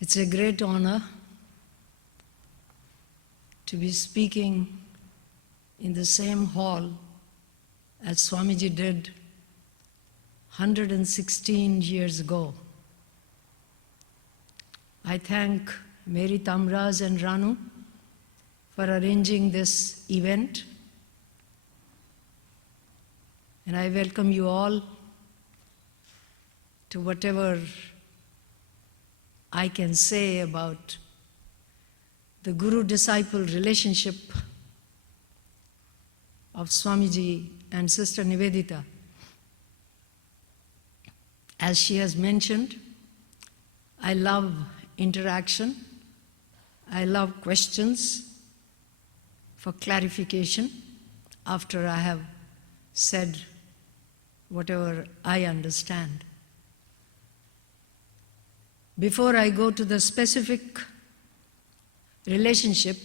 It's a great honor to be speaking in the same hall as Swamiji did 116 years ago. I thank Mary Tamraz and Ranu for arranging this event, and I welcome you all to whatever I can say about the Guru-disciple relationship of Swamiji and Sister Nivedita. As she has mentioned, I love interaction. I love questions for clarification after I have said whatever I understand. Before I go to the specific relationship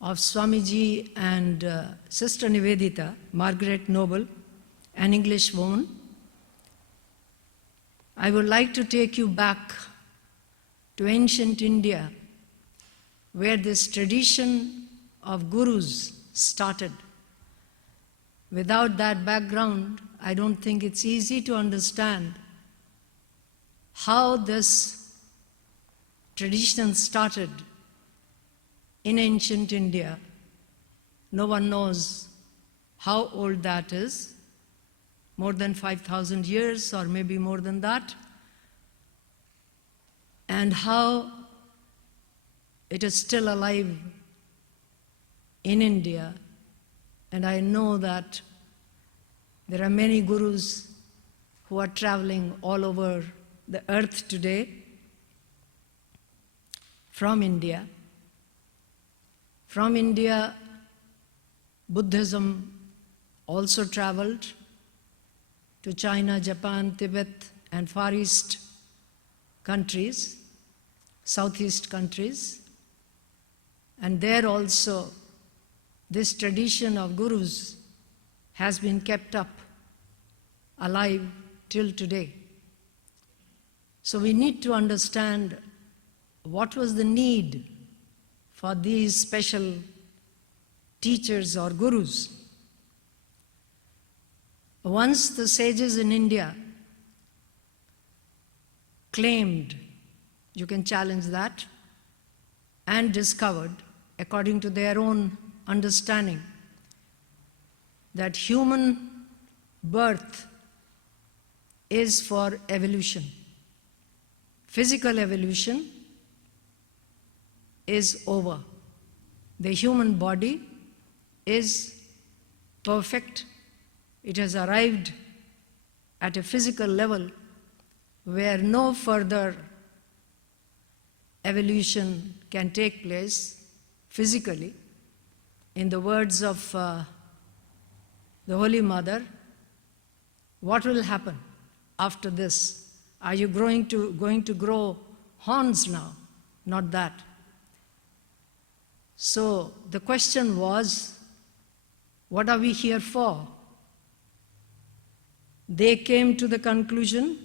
of Swamiji and Sister Nivedita, Margaret Noble, an English woman, I would like to take you back to ancient India, where this tradition of gurus started. Without that background, I don't think it's easy to understand how this tradition started in ancient India. No one knows how old that is, more than 5,000 years or maybe more than that, and how it is still alive in India. And I know that there are many gurus who are traveling all over the earth today from India. From India, Buddhism also traveled to China, Japan, Tibet, and Far East countries, Southeast countries. And there also, this tradition of gurus has been kept up, alive till today. So we need to understand what was the need for these special teachers or gurus. Once the sages in India claimed, you can challenge that, and discovered, according to their own understanding, that human birth is for evolution. Physical evolution is over. The human body is perfect. It has arrived at a physical level where no further evolution can take place physically. In the words of the Holy Mother, what will happen after this? Are you going to grow horns now? Not that. So the question was, what are we here for? They came to the conclusion,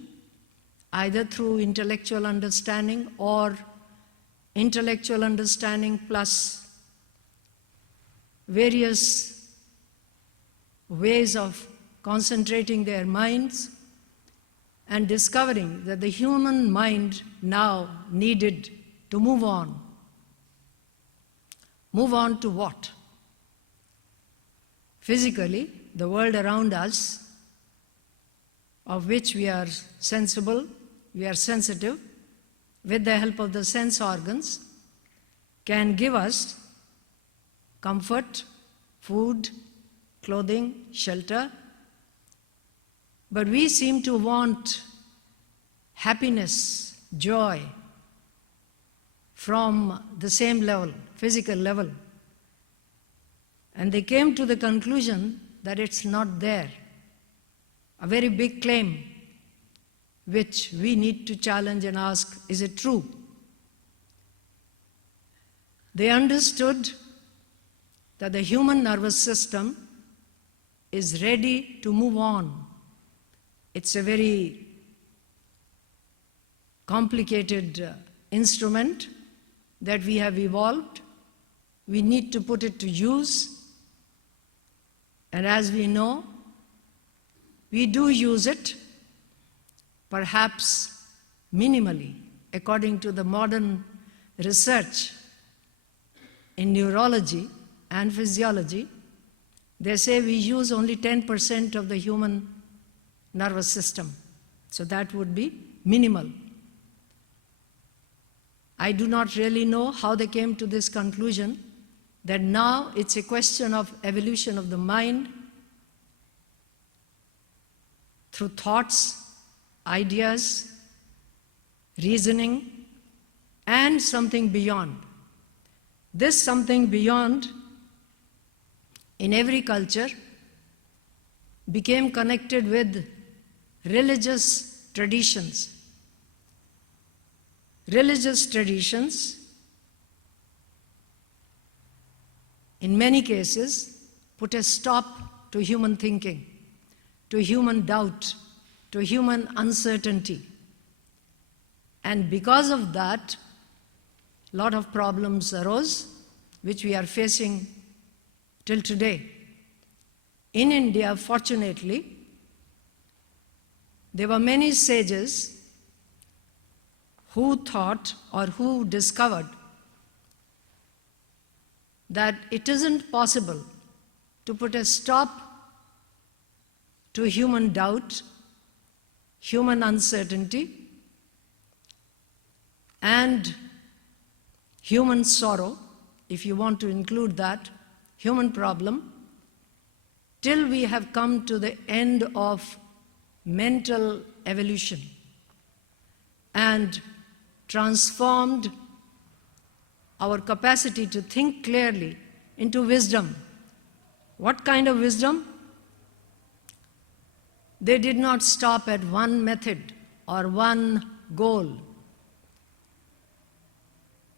either through intellectual understanding or intellectual understanding plus various ways of concentrating their minds and discovering that the human mind now needed to move on. Move on to what? Physically, the world around us, of which we are sensible, we are sensitive, with the help of the sense organs, can give us comfort, food, clothing, shelter. But we seem to want happiness, joy from the same level, physical level. And they came to the conclusion that it's not there. A very big claim, which we need to challenge and ask, is it true? They understood that the human nervous system is ready to move on. It's a very complicated instrument that we have evolved. We need to put it to use. And as we know, we do use it, perhaps minimally, according to the modern research in neurology and physiology. They say we use only 10% of the human nervous system. So that would be minimal. I do not really know how they came to this conclusion, that now it's a question of evolution of the mind through thoughts, ideas, reasoning, and something beyond. This something beyond, in every culture, became connected with religious traditions. Religious traditions, in many cases, put a stop to human thinking, to human doubt, to human uncertainty. And because of that, a lot of problems arose, which we are facing till today. In India, fortunately, there were many sages who thought or who discovered that it isn't possible to put a stop to human doubt, human uncertainty, and human sorrow, if you want to include that, human problem, till we have come to the end of mental evolution and transformed our capacity to think clearly into wisdom. What kind of wisdom? They did not stop at one method or one goal.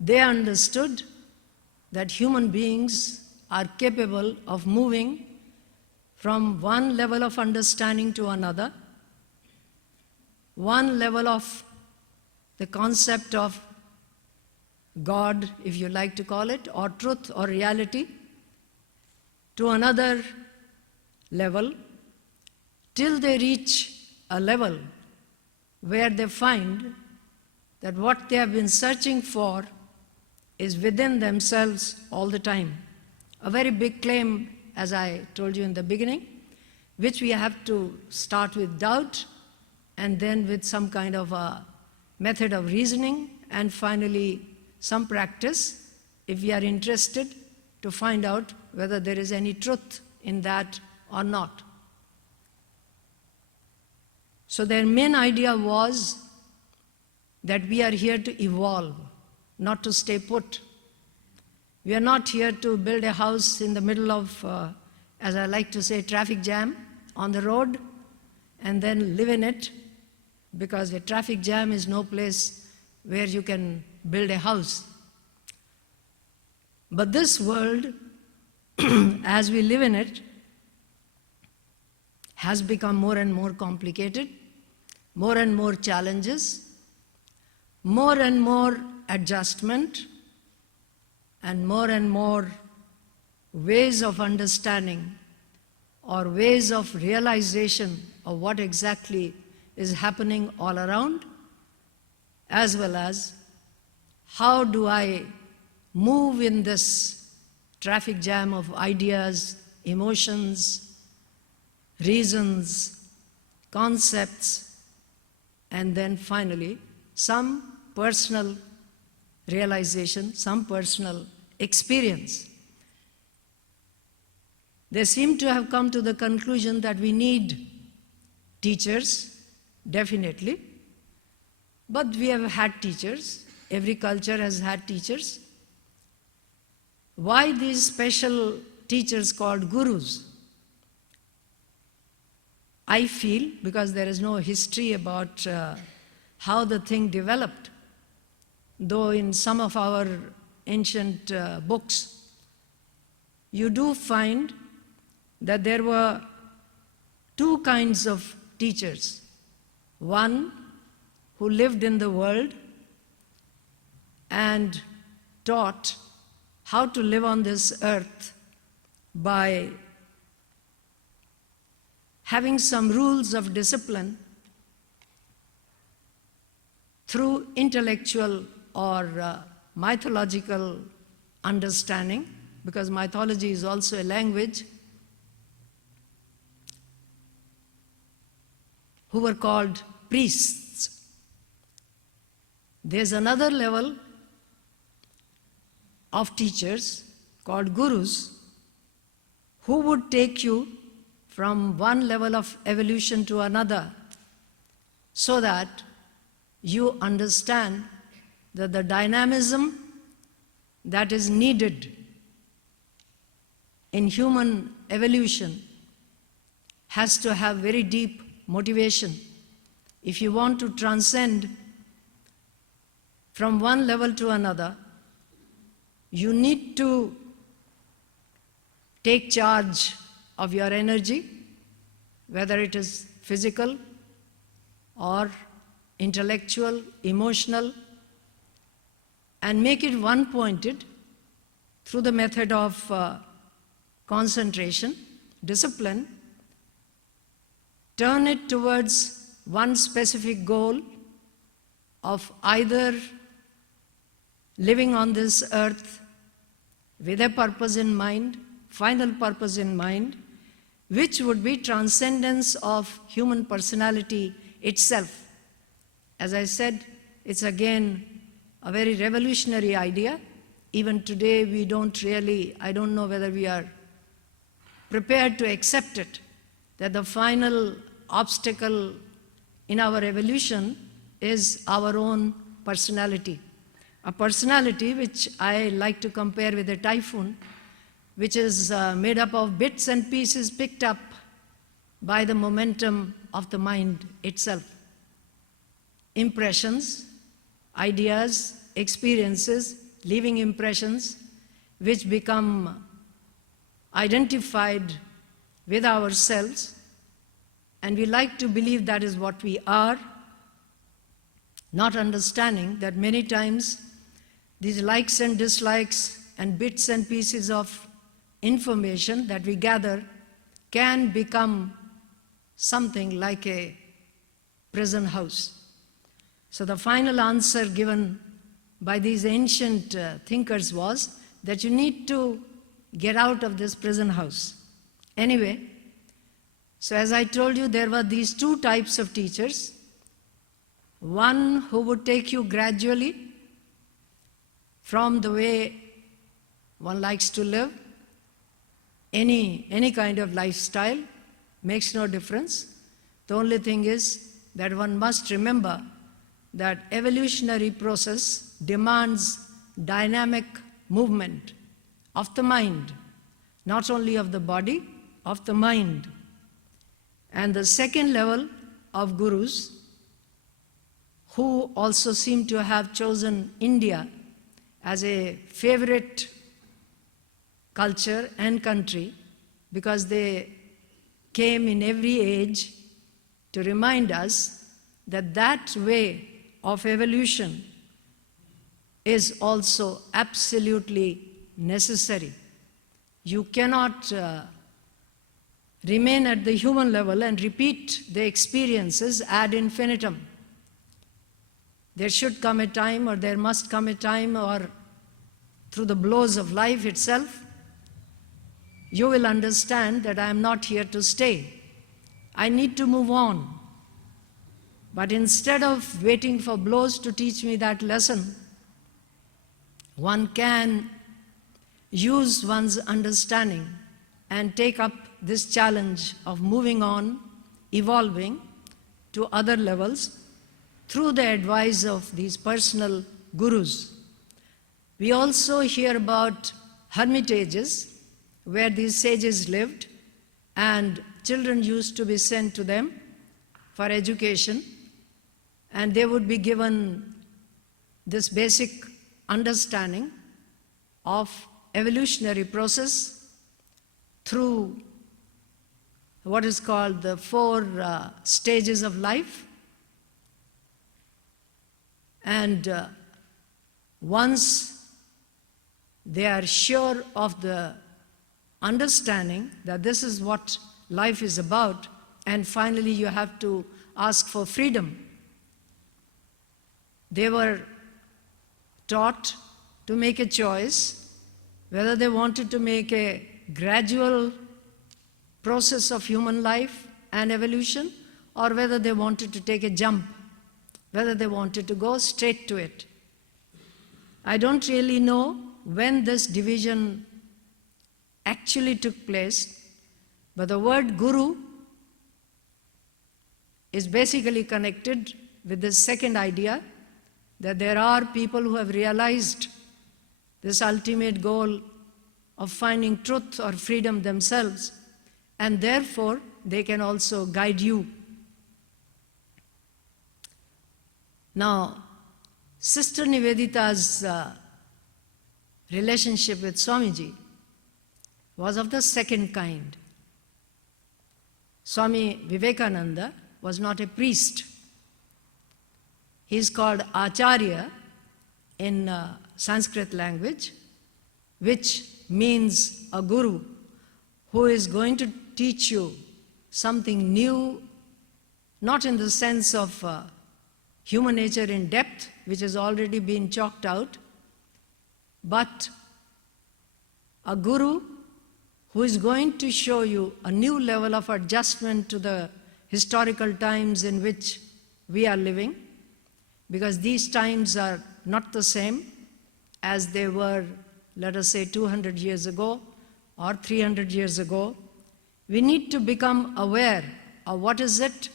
They understood that human beings are capable of moving from one level of understanding to another, one level of the concept of God, if you like to call it, or truth or reality, to another level, till they reach a level where they find that what they have been searching for is within themselves all the time. A very big claim, as I told you in the beginning, which we have to start with doubt, and then with some kind of a method of reasoning, and finally some practice, if we are interested to find out whether there is any truth in that or not. So their main idea was that we are here to evolve, not to stay put. We are not here to build a house in the middle of, as I like to say, traffic jam on the road and then live in it, because a traffic jam is no place where you can build a house. But this world, as we live in it, has become more and more complicated, more and more challenges, more and more adjustment, and more ways of understanding or ways of realization of what exactly is happening all around, as well as how do I move in this traffic jam of ideas, emotions, reasons, concepts, and then finally some personal realization, some personal experience. They seem to have come to the conclusion that we need teachers, definitely, but we have had teachers. Every culture has had teachers. Why these special teachers called gurus? I feel, because there is no history about how the thing developed, though in some of our ancient books, you do find that there were two kinds of teachers. One who lived in the world and taught how to live on this earth by having some rules of discipline through intellectual or mythological understanding, because mythology is also a language, who were called priests. There's another level of teachers called gurus who would take you from one level of evolution to another so that you understand that the dynamism that is needed in human evolution has to have very deep motivation. If you want to transcend from one level to another, you need to take charge of your energy, whether it is physical or intellectual, emotional, and make it one-pointed through the method of concentration, discipline. Turn it towards one specific goal of either living on this earth with a purpose in mind, final purpose in mind, which would be transcendence of human personality itself. As I said, it's again a very revolutionary idea. Even today we don't really, I don't know whether we are prepared to accept it, that the final obstacle in our evolution is our own personality. A personality which I like to compare with a typhoon, which is made up of bits and pieces picked up by the momentum of the mind itself. Impressions, ideas, experiences, leaving impressions, which become identified with ourselves, and we like to believe that is what we are, not understanding that many times these likes and dislikes and bits and pieces of information that we gather can become something like a prison house. So the final answer given by these ancient thinkers was that you need to get out of this prison house. Anyway, so as I told you, there were these two types of teachers. One who would take you gradually from the way one likes to live, any kind of lifestyle, makes no difference. The only thing is that one must remember that evolutionary process demands dynamic movement of the mind, not only of the body, of the mind. And the second level of gurus, who also seem to have chosen India as a favorite culture and country, because they came in every age to remind us that that way of evolution is also absolutely necessary. You cannot remain at the human level and repeat the experiences ad infinitum. There should come a time, or there must come a time, or through the blows of life itself, you will understand that I am not here to stay. I need to move on. But instead of waiting for blows to teach me that lesson, one can use one's understanding and take up this challenge of moving on, evolving to other levels through the advice of these personal gurus. We also hear about hermitages where these sages lived, and children used to be sent to them for education, and they would be given this basic understanding of evolutionary process through what is called the 4 stages of life. And once they are sure of the understanding that this is what life is about, and finally you have to ask for freedom. They were taught to make a choice whether they wanted to make a gradual process of human life and evolution, or whether they wanted to take a jump, whether they wanted to go straight to it. I don't really know when this division actually took place, but the word guru is basically connected with this second idea, that there are people who have realized this ultimate goal of finding truth or freedom themselves, and therefore they can also guide you. Now, Sister Nivedita's relationship with Swamiji was of the second kind. Swami Vivekananda was not a priest. He is called Acharya in Sanskrit language, which means a guru who is going to teach you something new, not in the sense of human nature in depth, which has already been chalked out, but a guru who is going to show you a new level of adjustment to the historical times in which we are living, because these times are not the same as they were, let us say, 200 years ago or 300 years ago. We need to become aware of what is it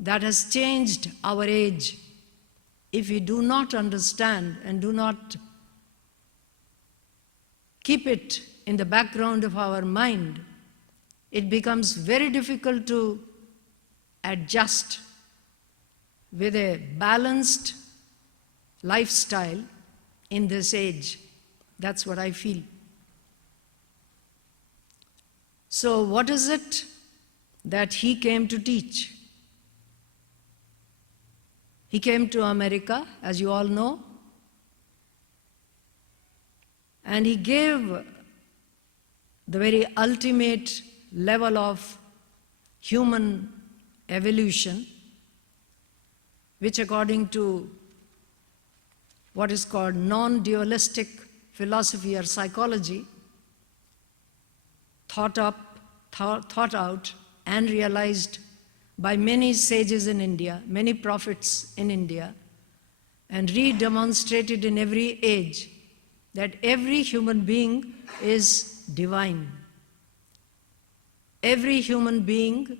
that has changed our age. If we do not understand and do not keep it in the background of our mind, it becomes very difficult to adjust with a balanced lifestyle in this age. That's what I feel. So what is it that he came to teach? He came to America, as you all know, and he gave the very ultimate level of human evolution, which according to what is called non-dualistic philosophy or psychology, thought out and realized by many sages in India, many prophets in India, and re-demonstrated in every age that every human being is divine. Every human being,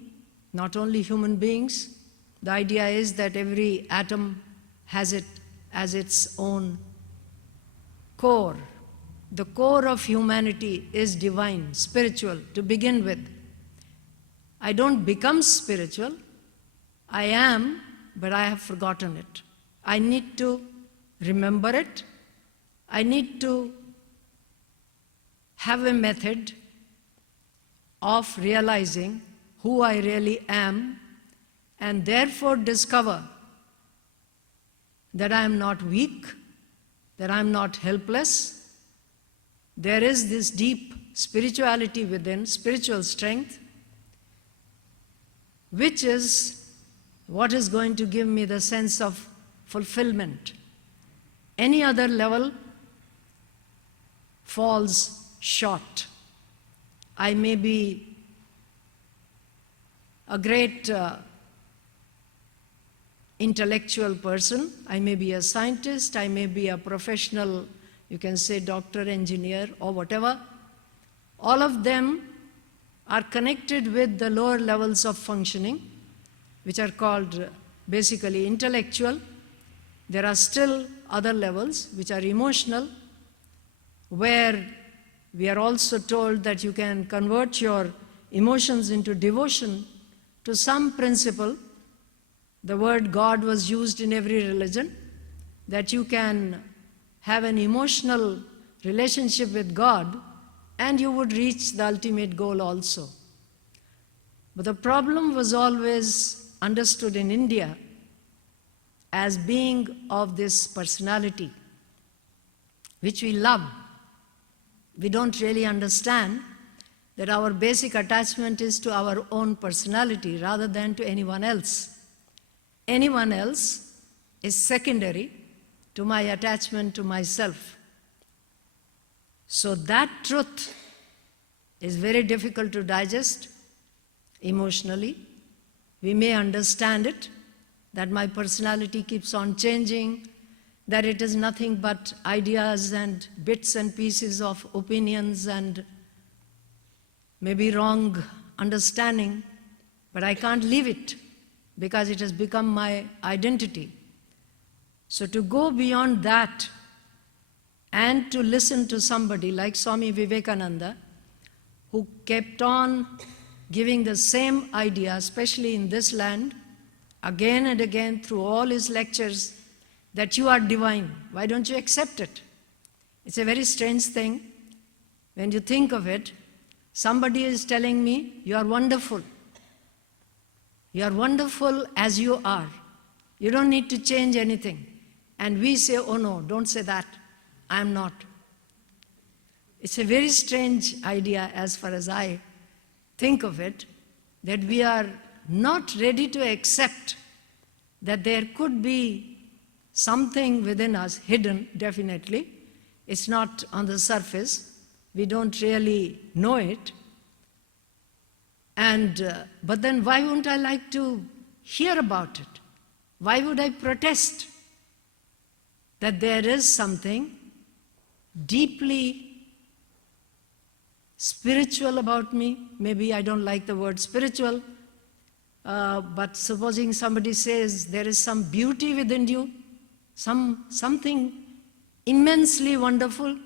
not only human beings, the idea is that every atom has it as its own core. The core of humanity is divine, spiritual, to begin with. I don't become spiritual. I am, but I have forgotten it. I need to remember it. I need to have a method of realizing who I really am, and therefore discover that I am not weak, that I am not helpless. There is this deep spirituality within, spiritual strength, which is what is going to give me the sense of fulfillment. Any other level falls short. I may be a great intellectual person, I may be a scientist, I may be a professional, you can say doctor, engineer, or whatever. All of them are connected with the lower levels of functioning, which are called basically intellectual. There are still other levels, which are emotional, where we are also told that you can convert your emotions into devotion to some principle. The word God was used in every religion, that you can have an emotional relationship with God and you would reach the ultimate goal also. But the problem was always understood in India as being of this personality. which we love, we don't really understand that our basic attachment is to our own personality rather than to anyone else. Anyone else is secondary to my attachment to myself. So that truth is very difficult to digest emotionally. We may understand it, that my personality keeps on changing, that it is nothing but ideas and bits and pieces of opinions and maybe wrong understanding, but I can't leave it because it has become my identity. So to go beyond that and to listen to somebody like Swami Vivekananda, who kept on giving the same idea, especially in this land, again and again through all his lectures, that you are divine. Why don't you accept it? It's a very strange thing. When you think of it, somebody is telling me, you are wonderful. You are wonderful as you are. You don't need to change anything. And we say, oh no, don't say that. I am not. It's a very strange idea as far as I think of it, that we are not ready to accept that there could be something within us, hidden definitely. It's not on the surface. We don't really know it. But then why wouldn't I like to hear about it? Why would I protest that there is something deeply spiritual about me? Maybe I don't like the word spiritual, but supposing somebody says there is some beauty within you, something immensely wonderful,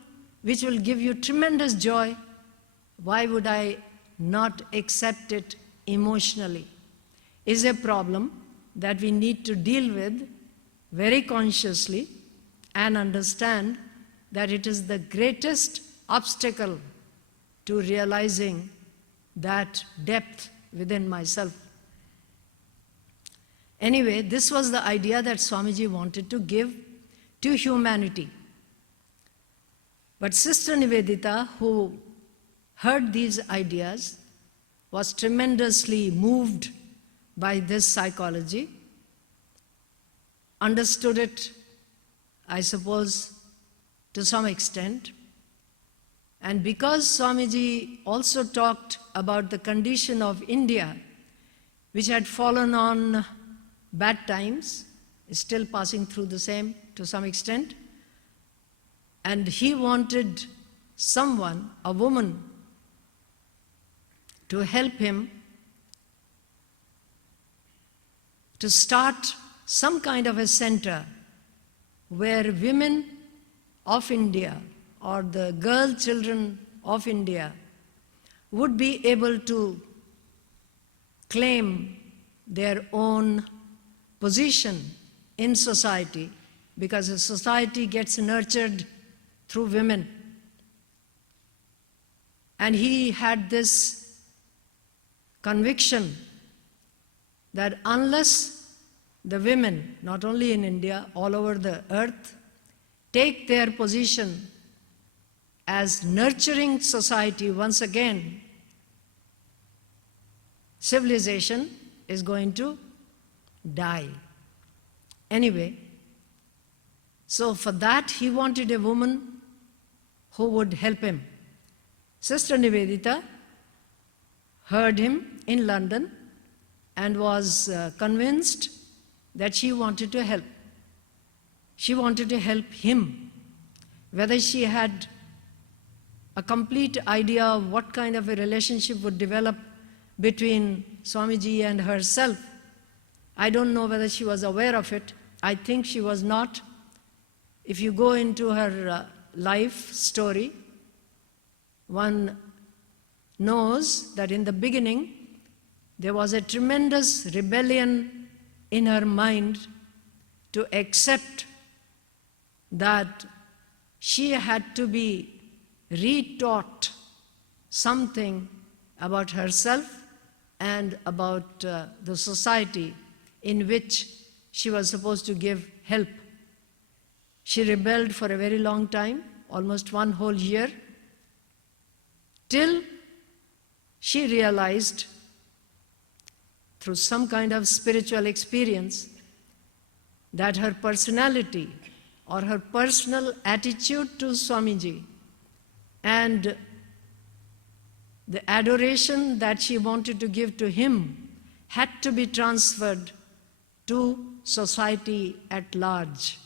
which will give you tremendous joy, why would I not accept it emotionally? Is a problem that we need to deal with very consciously and understand that it is the greatest obstacle to realizing that depth within myself. Anyway, this was the idea that Swamiji wanted to give to humanity. But Sister Nivedita, who heard these ideas, was tremendously moved by this psychology, understood it, I suppose, to some extent. And because Swamiji also talked about the condition of India, which had fallen on bad times, is still passing through the same to some extent, and he wanted someone, a woman, to help him to start some kind of a center where women of India or the girl children of India would be able to claim their own position in society, because a society gets nurtured through women. And he had this conviction that unless the women, not only in India, all over the earth, take their position as nurturing society once again, civilization is going to die. Anyway, so for that he wanted a woman who would help him. Sister Nivedita heard him in London and was convinced that she wanted to help. She wanted to help him. Whether she had a complete idea of what kind of a relationship would develop between Swamiji and herself, I don't know whether she was aware of it. I think she was not. If you go into her life story, one knows that in the beginning there was a tremendous rebellion in her mind to accept that she had to be retaught something about herself and about the society in which she was supposed to give help. She rebelled for a very long time, almost 1 whole year, till she realized through some kind of spiritual experience that her personality or her personal attitude to Swamiji and the adoration that she wanted to give to him had to be transferred to society at large.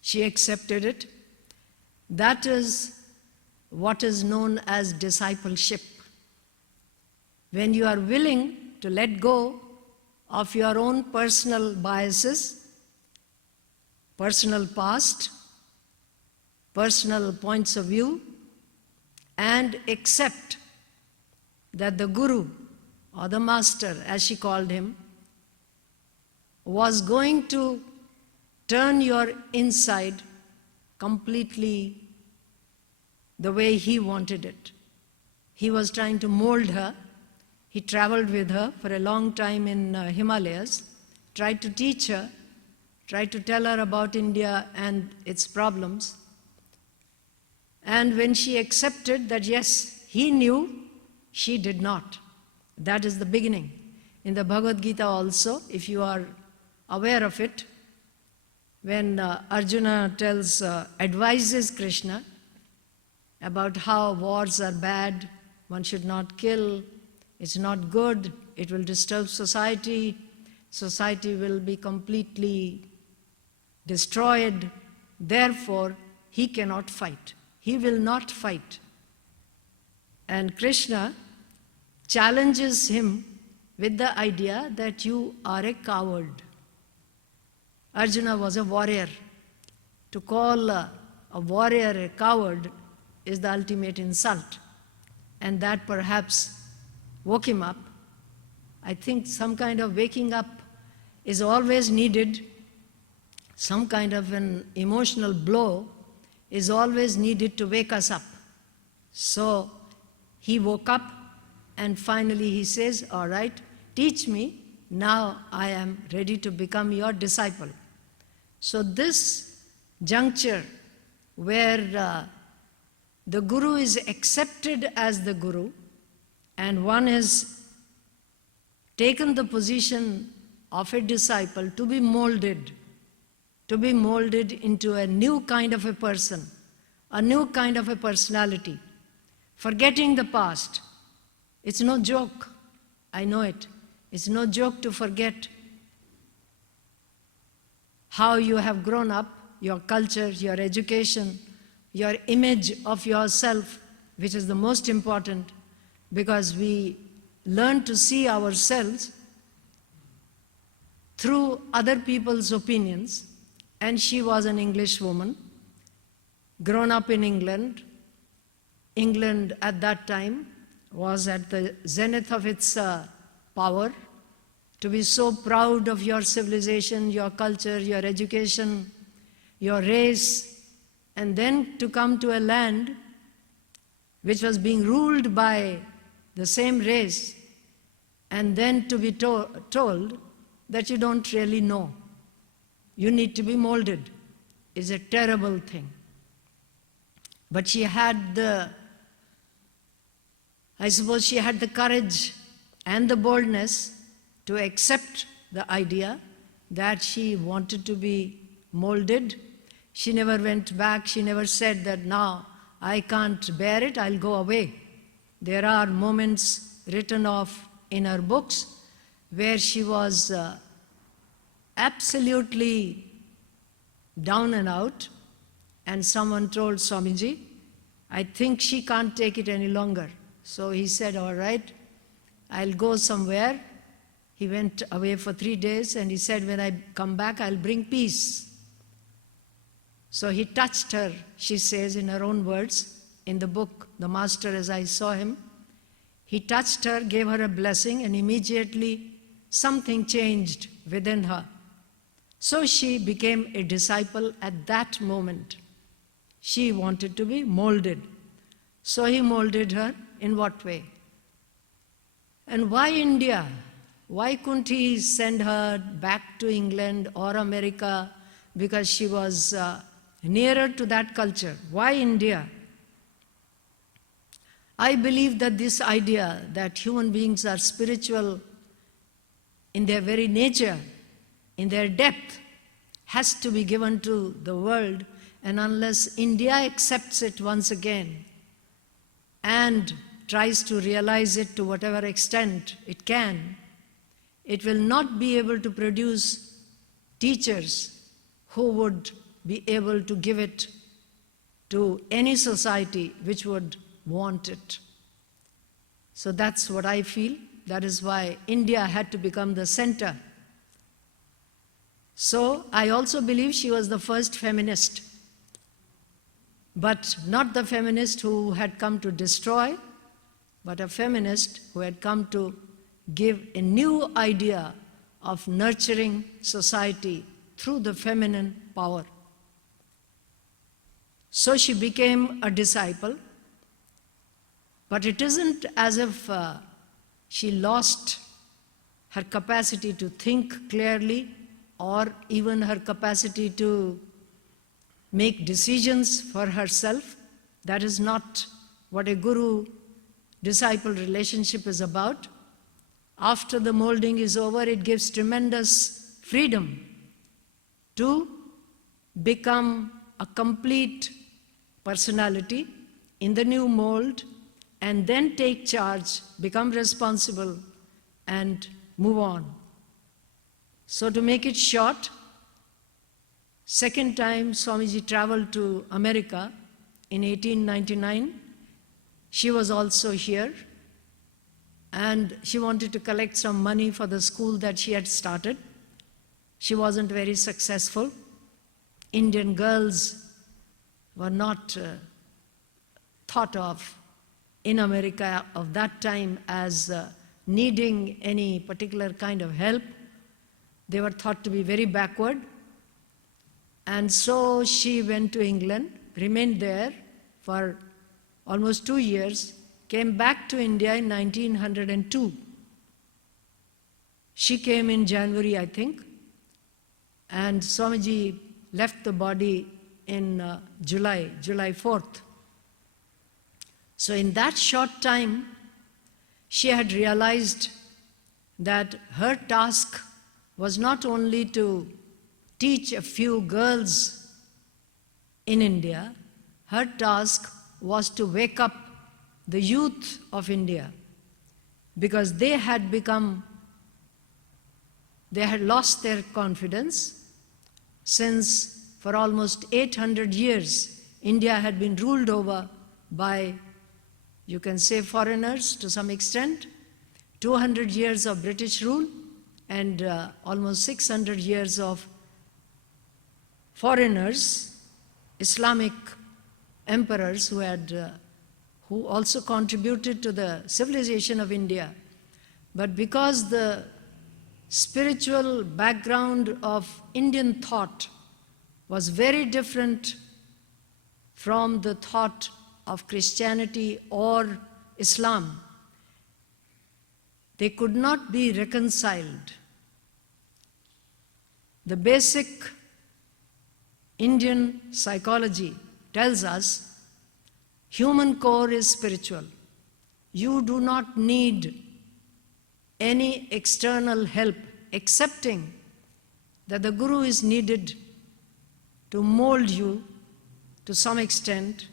She accepted it. That is what is known as discipleship. When you are willing to let go of your own personal biases, personal past, personal points of view, and accept that the Guru or the Master, as she called him, was going to turn your inside completely the way he wanted it. He was trying to mold her. He traveled with her for a long time in Himalayas, tried to teach her, tried to tell her about India and its problems. And when she accepted that, yes, he knew, she did not. That is the beginning. In the Bhagavad Gita also, if you are aware of it, when Arjuna advises Krishna about how wars are bad, one should not kill, it's not good, it will disturb society, society will be completely destroyed, therefore he cannot fight. He will not fight. And Krishna challenges him with the idea that you are a coward. Arjuna was a warrior. To call a warrior a coward is the ultimate insult. And that perhaps woke him up. I think some kind of waking up is always needed. Some kind of an emotional blow is always needed to wake us up. So he woke up and finally he says, all right, teach me, now I am ready to become your disciple. So this juncture where the Guru is accepted as the Guru and one has taken the position of a disciple to be molded into a new kind of a person, a new kind of a personality, forgetting the past. It's no joke, I know it. It's no joke to forget how you have grown up, your culture, your education, your image of yourself, which is the most important, because we learn to see ourselves through other people's opinions. And she was an English woman, grown up in England. England at that time was at the zenith of its power. To be so proud of your civilization, your culture, your education, your race, and then to come to a land which was being ruled by the same race, and then to be told that you don't really know. You need to be molded, is a terrible thing. But she had I suppose she had the courage and the boldness to accept the idea that she wanted to be molded. She never went back, she never said that now I can't bear it, I'll go away. There are moments written off in her books where she was absolutely down and out, and someone told Swamiji, I think she can't take it any longer. So he said, all right, I'll go somewhere. He went away for 3 days and he said, when I come back, I'll bring peace. So he touched her, she says in her own words, in the book, The Master as I Saw Him. He touched her, gave her a blessing, and immediately something changed within her. So she became a disciple at that moment. She wanted to be molded. So he molded her in what way? And why India? Why couldn't he send her back to England or America because she was nearer to that culture. Why India? I believe that this idea that human beings are spiritual in their very nature, in their depth, has to be given to the world, and unless India accepts it once again and tries to realize it to whatever extent it can, it will not be able to produce teachers who would be able to give it to any society which would want it. So that's what I feel. That is why India had to become the center. So I also believe she was the first feminist, but not the feminist who had come to destroy, but a feminist who had come to give a new idea of nurturing society through the feminine power. So she became a disciple, but it isn't as if she lost her capacity to think clearly or even her capacity to make decisions for herself. That is not what a guru-disciple relationship is about. After the molding is over, it gives tremendous freedom to become a complete personality in the new mold, and then take charge, become responsible, and move on. So to make it short, second time Swamiji traveled to America in 1899. She was also here, and she wanted to collect some money for the school that she had started. She wasn't very successful. Indian girls were not thought of in America of that time as needing any particular kind of help. They were thought to be very backward. And so she went to England, remained there for almost 2 years, came back to India in 1902. She came in January, I think, and Swamiji left the body in July 4th. So in that short time, she had realized that her task was not only to teach a few girls in India, her task was to wake up the youth of India, because they had lost their confidence, since for almost 800 years, India had been ruled over by, you can say, foreigners to some extent, 200 years of British rule, and almost 600 years of foreigners, Islamic emperors who also contributed to the civilization of India. But because the spiritual background of Indian thought was very different from the thought of Christianity or Islam, they could not be reconciled. The basic Indian psychology tells us human core is spiritual. You do not need any external help, accepting that the Guru is needed to mold you to some extent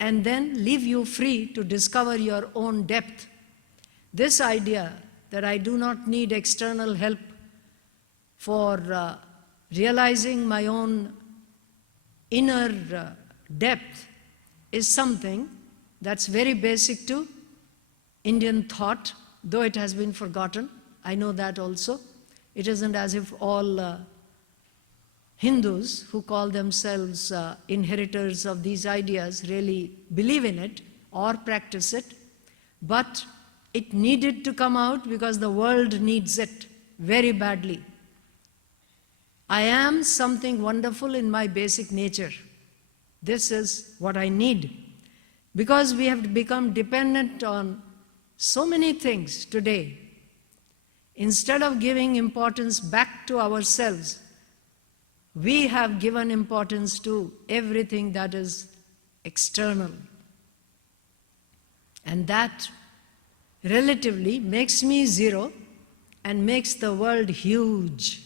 and then leave you free to discover your own depth. This idea that I do not need external help for realizing my own inner depth is something that's very basic to Indian thought, though it has been forgotten. I know that also. It isn't as if all Hindus who call themselves inheritors of these ideas really believe in it or practice it, but it needed to come out because the world needs it very badly. I am something wonderful in my basic nature. This is what I need. Because we have become dependent on so many things today, instead of giving importance back to ourselves, we have given importance to everything that is external. And that relatively makes me zero and makes the world huge.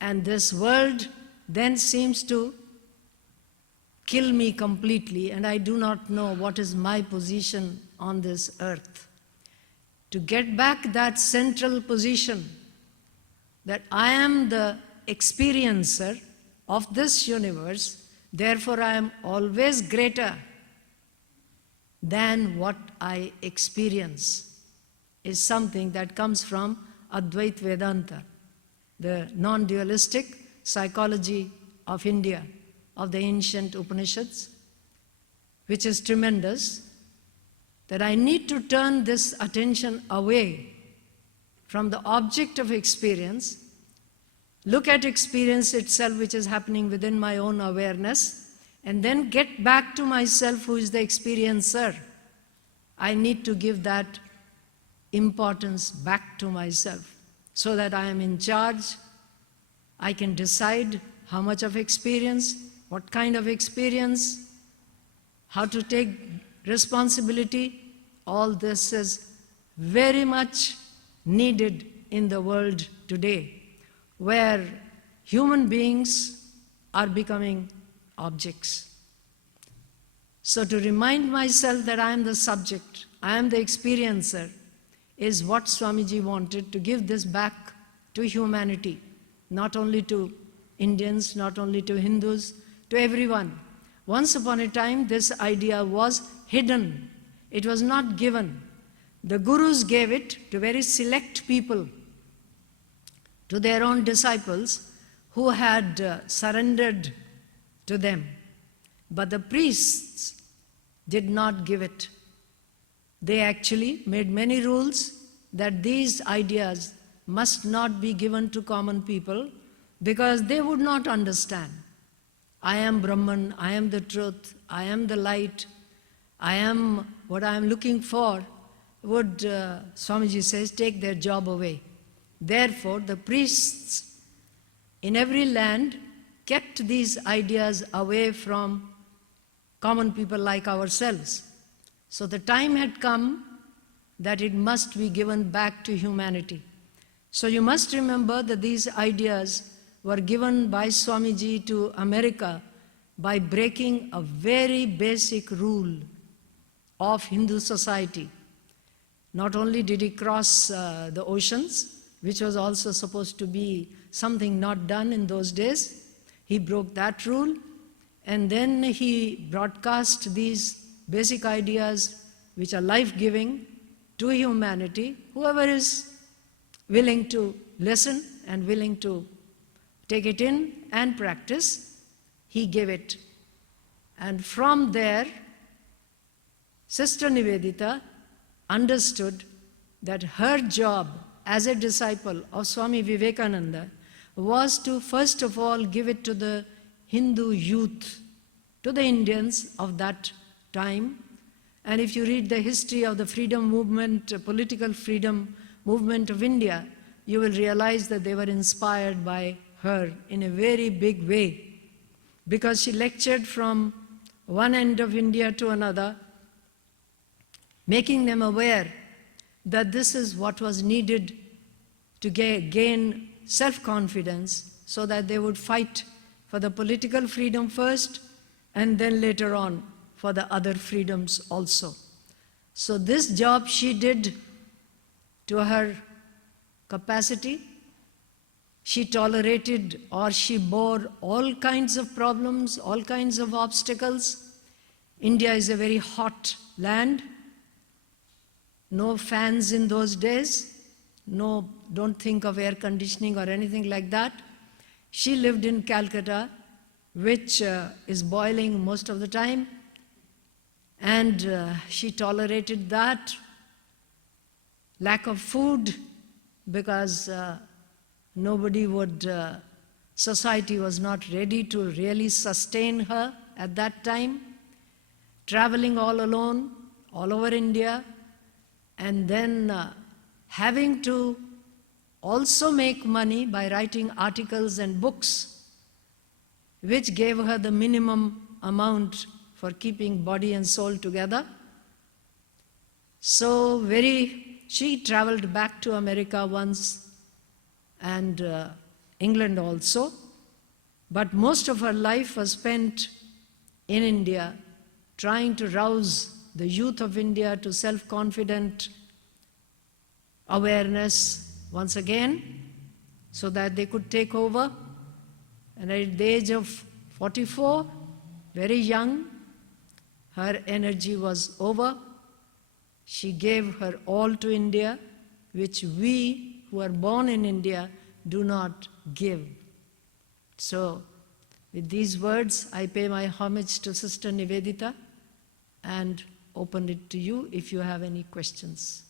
And this world then seems to kill me completely, and I do not know what is my position on this earth. To get back that central position that I am the experiencer of this universe, therefore I am always greater than what I experience, is something that comes from Advait Vedanta, the non-dualistic psychology of India, of the ancient Upanishads, which is tremendous, that I need to turn this attention away from the object of experience, look at experience itself which is happening within my own awareness, and then get back to myself who is the experiencer. I need to give that importance back to myself so that I am in charge. I can decide how much of experience, what kind of experience, how to take responsibility. All this is very much needed in the world today, where human beings are becoming objects. So to remind myself that I am the subject, I am the experiencer, is what Swamiji wanted, to give this back to humanity, not only to Indians, not only to Hindus, to everyone. Once upon a time, this idea was hidden. It was not given. The gurus gave it to very select people, to their own disciples who had surrendered to them. But the priests did not give it. They actually made many rules that these ideas must not be given to common people because they would not understand. I am Brahman, I am the truth, I am the light, I am what I am looking for, would, Swamiji says, take their job away. Therefore, the priests in every land kept these ideas away from common people like ourselves. So the time had come that it must be given back to humanity. So you must remember that these ideas were given by Swamiji to America by breaking a very basic rule of Hindu society. Not only did he cross the oceans, which was also supposed to be something not done in those days, he broke that rule, and then he broadcast these basic ideas which are life-giving to humanity. Whoever is willing to listen and willing to take it in and practice, he gave it. And from there, Sister Nivedita understood that her job as a disciple of Swami Vivekananda was to first of all give it to the Hindu youth, to the Indians of that time. And if you read the history of the freedom movement, political freedom movement of India, you will realize that they were inspired by her in a very big way, because she lectured from one end of India to another, making them aware that this is what was needed to gain self-confidence so that they would fight for the political freedom first and then later on for the other freedoms also. So this job she did to her capacity. She tolerated or she bore all kinds of problems, all kinds of obstacles. India is a very hot land. No fans in those days. No, don't think of air conditioning or anything like that. She lived in Calcutta, which is boiling most of the time. And she tolerated that. Lack of food, because nobody would, society was not ready to really sustain her at that time. Traveling all alone, all over India, and then having to also make money by writing articles and books, which gave her the minimum amount for keeping body and soul together. So she traveled back to America once and England also, but most of her life was spent in India trying to rouse the youth of India to self-confident awareness once again so that they could take over. And at the age of 44, very young, her energy was over. She gave her all to India, which we who are born in India do not give. So, with these words, I pay my homage to Sister Nivedita and open it to you if you have any questions.